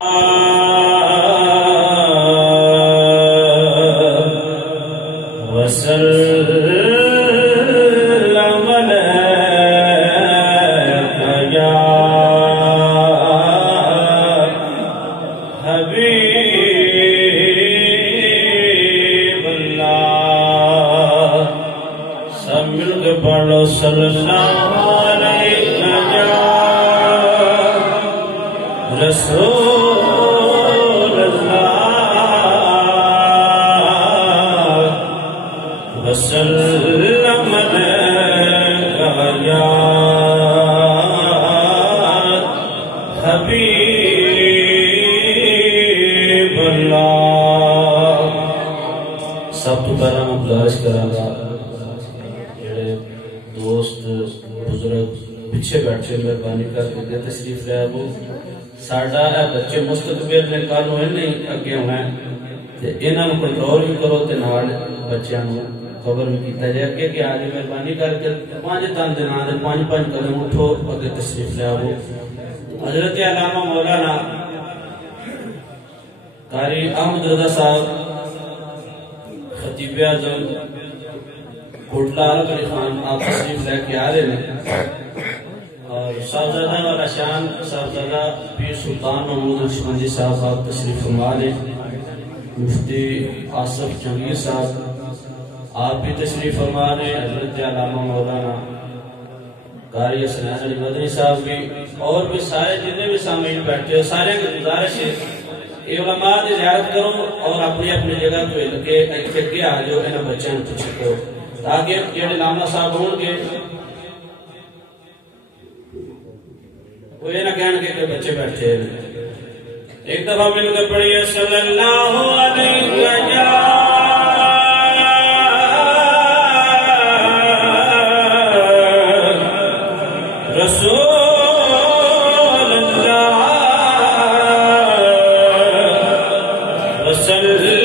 سب تو پہلا میں گزارش کرانگا جڑے دوست بزرگ پیچھے بیٹھے مہربانی کر کے تشریف لے آو ساڈا اے بچے مستقبل نے کل ہوئے نہیں اگے ہونا ہے تے انہاں نوں کنٹرول بھی کرو تے نال بچیاں نوں خبر بھی کیتا جائے اگے کہ آج مہربانی کر کے 5 تن دے نال 5 قدم اٹھو اگے تشریف لے آو حضرت علامہ مولانا قاری احمد رضا صاحب خطیب اعظم کوٹلا علی خان آپ تشریف لے کے آ رہے ہیں اور صاحبزادہ والا شان صاحبزادہ پیر سلطان محمود نقشبندی صاحب آپ تشریف فرما رہے ہیں مفتی آصف جہانگیر صاحب آپ بھی تشریف فرما رہے ہیں حضرت علامہ مولانا قاری حسنین علی مدنی صاحب بھی اور بھی سارے جتنے بھی سامعین بیٹھے ہیں سارے کی گزارش ہے علماء دی زیارت کرو اور اپنی اپنی جگہ تو ہل کے اگے آ جاؤ انہاں بچیاں نوں پیچھے کرو تاکہ جڑے لاما صاحب ہون گے وہ یہ نہ کہن گے کہ بچے بیٹھے ہیں ایک دفعہ مل کے پڑھیے صلی اللہ علیہ وسلم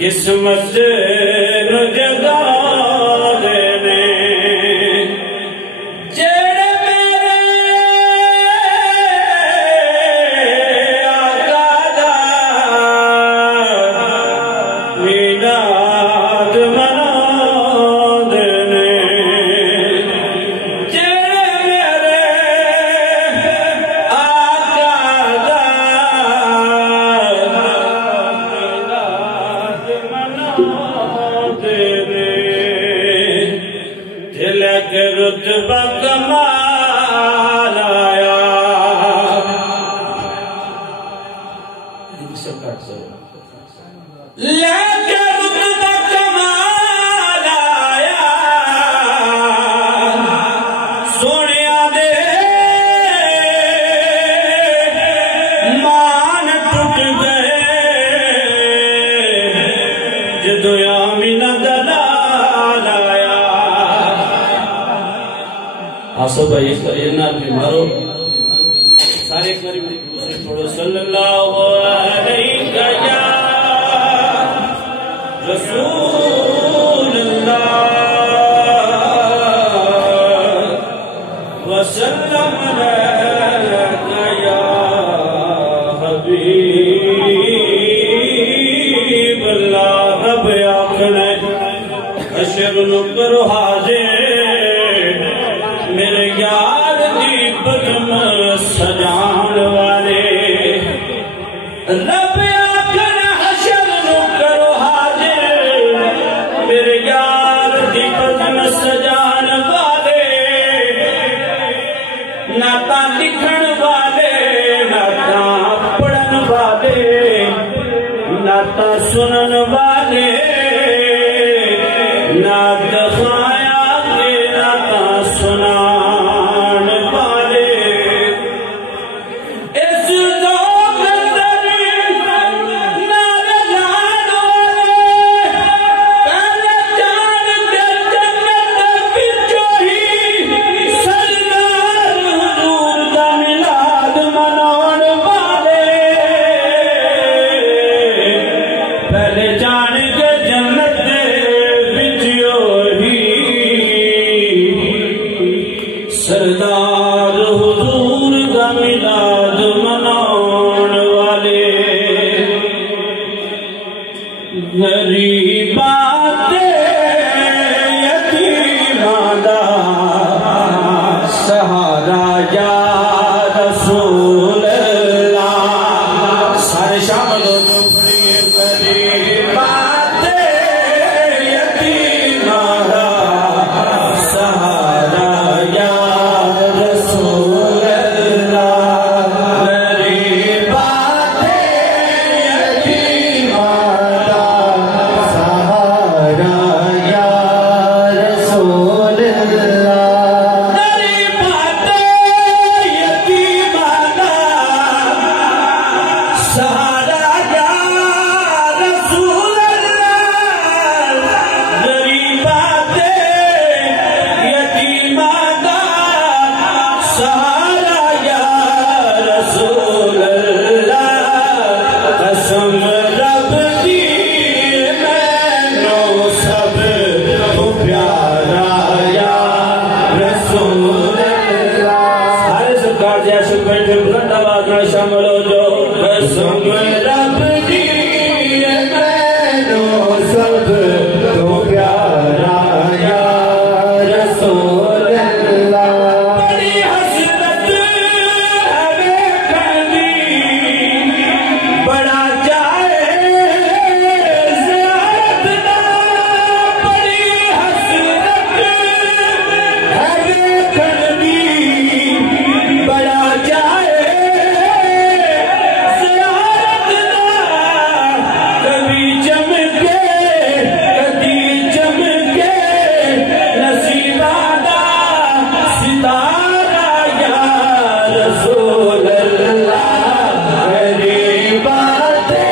قسمت نو جگا دینے جڑے میرے آقا دا میلاد منا دینے جڑے میرے آقا دا رتبہ کمال آیا لیکن رتبہ کمال آیا سونیا دے مان ٹوٹ گئے جدو آمینہ دلال آیا آسو بھائی اس پر یہ نام بھی مارو سارے ایک باری دوسرے پڑھو صلی اللہ علیہ حبیب اللہ رب آکھنے حشر نو کرو حاضر میرے یار دی بجم سجان والے رب آکھنے حشر نو کرو حاضر میرے یار دی بجم سجان والے ناتا لکھن والے ناتا پڑھن والے ناتا سنن والے نات خایا کے ناتا سنان والے اس دور اندر نال لان والے پہلے جان کر جنت وچوں ہی سرکار حضور دا میلاد مناون والے پہلے جان کے جنت سردار حضور دا میلاد مناون والے غریباں تے یتیماں دا سہارا یا رسول اللہ سارے شامل ہو جو پڑھیے غریباں تے یتیماں دا سہارا یا رسول اللہ غریباں تے یتیماں دا سہارا یا رسول اللہ غریباں تے یتیماں دا سہارا یا رسول اللہ غریباں تے یتیماں دا سہارا یا رسول اللہ قسم رب دی مینوں سب تو پیارا یا رسول اللہ سارے سرکار جی عاشق بیٹھے بلند آواز میں شامل ہو جو قسم رب دی مینوں سب تو پیارا یا رسول اللہ بڑی حسرت ہے ویکھن دی بڑا چاہے زیارت دا بڑی حسرت ہے ویکھن دی بڑا چاہے زیارت دا کبھی چمکے کبھی چمکے نصیباں دا ستارہ یا رسول اللہ غریباں تے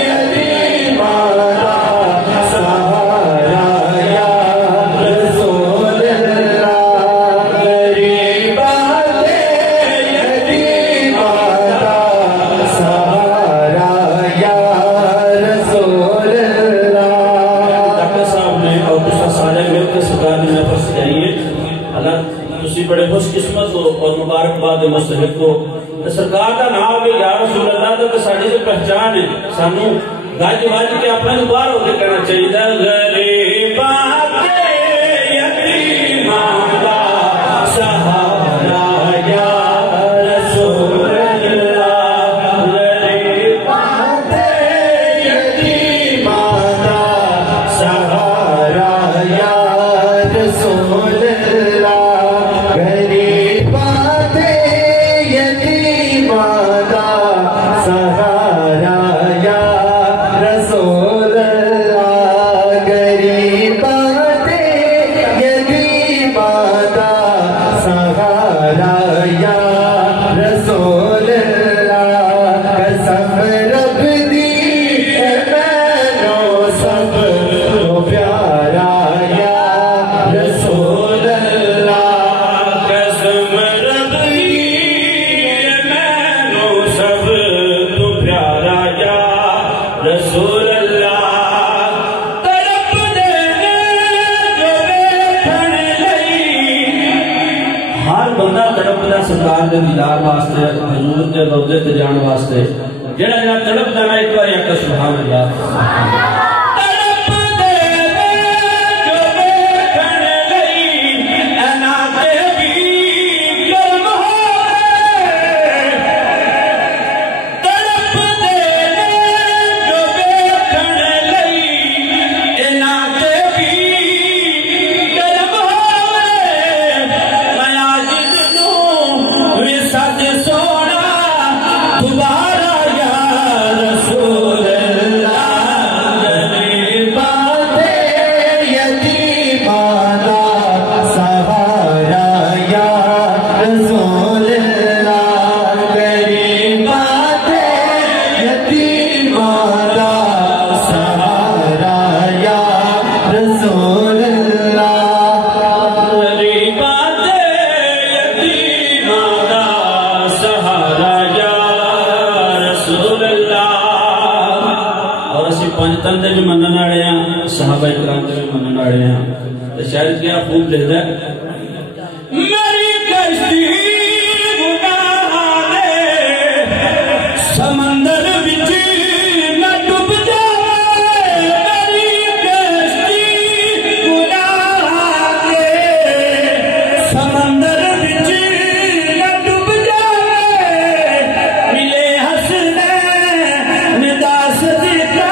یتیماں دا سہارا یا رسول اللہ غریباں تے یتیماں دا سہارا یا رسول اللہ ڈاکٹر صاحب نے اور دوسرا سارے مل کے سرکار نے نفر سجائیے اللہ تسی بڑے خوش قسمت ہو اور مبارکباد مستحق ہو سرکار کا نام ہے یا رسول اللہ تو ساڑی سے پہچان ہے سانو گاج واج کے اپنے دوبار ہو کے کہنا چاہیے غریباں تے یتیماں دا سہارا یا رسول اللہ غریباں تے یتیماں دا سہارا یا رسول اللہ غریباں تے یتیماں دا سہارا یا رسول اللہ غریباں تے یتیماں دا سہارا یا رسول اللہ قسم رب دی مینوں سب تو پیارا یا رسول اللہ قسم رب دی مینوں سب تو پیارا یا رسول اللہ تڑپ دے جو ویکھن لئی ہر بندہ تڑپدا سرکار دے دیدار واسطے حضور دے روضے تے جان واسطے جڑا جڑا تڑپ جانا ایک بار یا سبحان اللہ صحابہ اکرام دے بھی منن والے ہیں تو شاید کیا خوب لکھتا ہے میری کشتی گناہ دے سمندر وچ نہ ڈوب جاوے میری کشتی گناہ دے سمندر وچ نہ ڈوب جاوے ملے حسنین دا صدقہ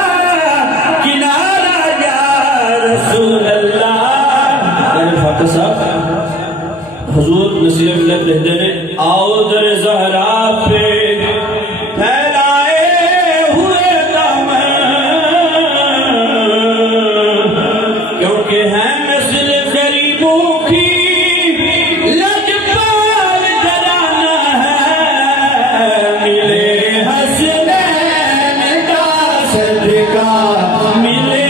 حضور نصیر اللہ لہدے نے آؤ در زہرا پہ پھیلائے ہوئے دامن کیونکہ ہے مثل غریبوں کی لجپال جرانا ہے ملے حسنین دا صدقہ ملے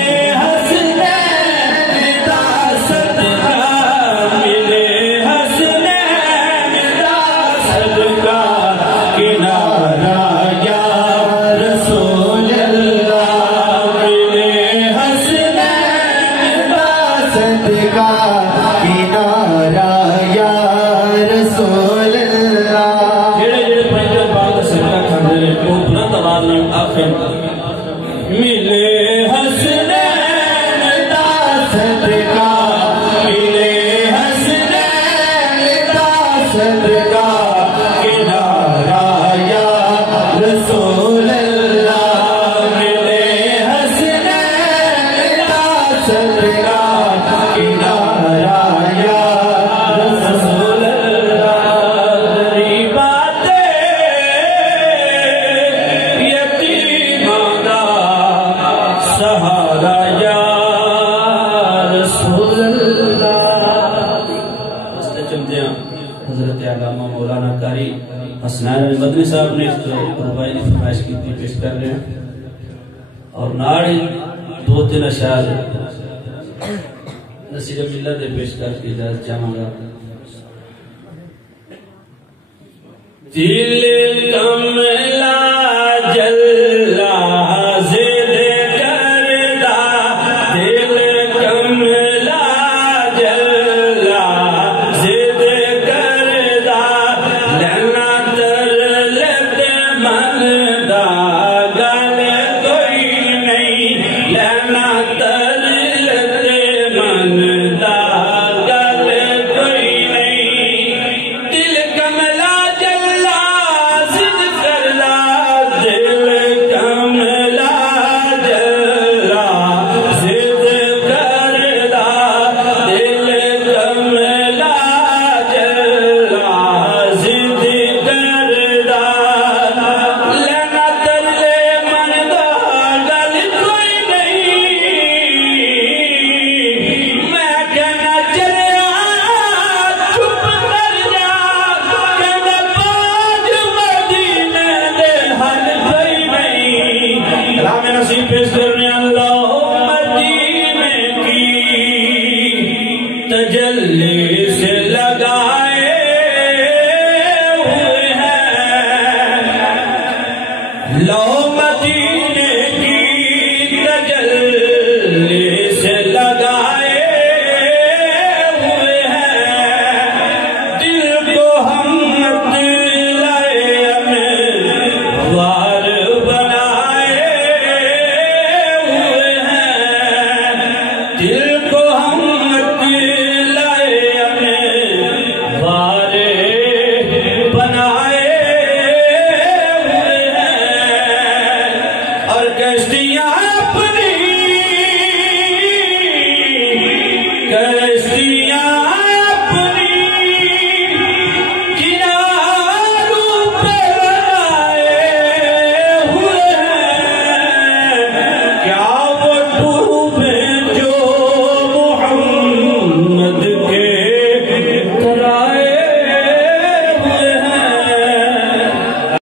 حضرت علامہ مولانا قاری حسنین مدنی صاحب نے ربائی کی فرمائش کی پیش کر رہے ہیں اور ناڑی دو تین اشعار نصیر ملہ دے پیش کر کے اجازت چاہوں گا دل کملا جلا زد کردہ دل کملا جلا زد کردہ لینا ترلت مندہ گل کوئی نہیں لینا ترلت مندہ گل کوئی نہیں دل کملا جلا زد کردہ دل کملا جلا زد کردہ دل کملا جلا زد کردہ لینا ترلے مندہ گل کوئی نہیں میں کہنا چلیا چھپ کر جا کہنا پاج مدینے دے حل کوئی نہیں کلام نصیب پیش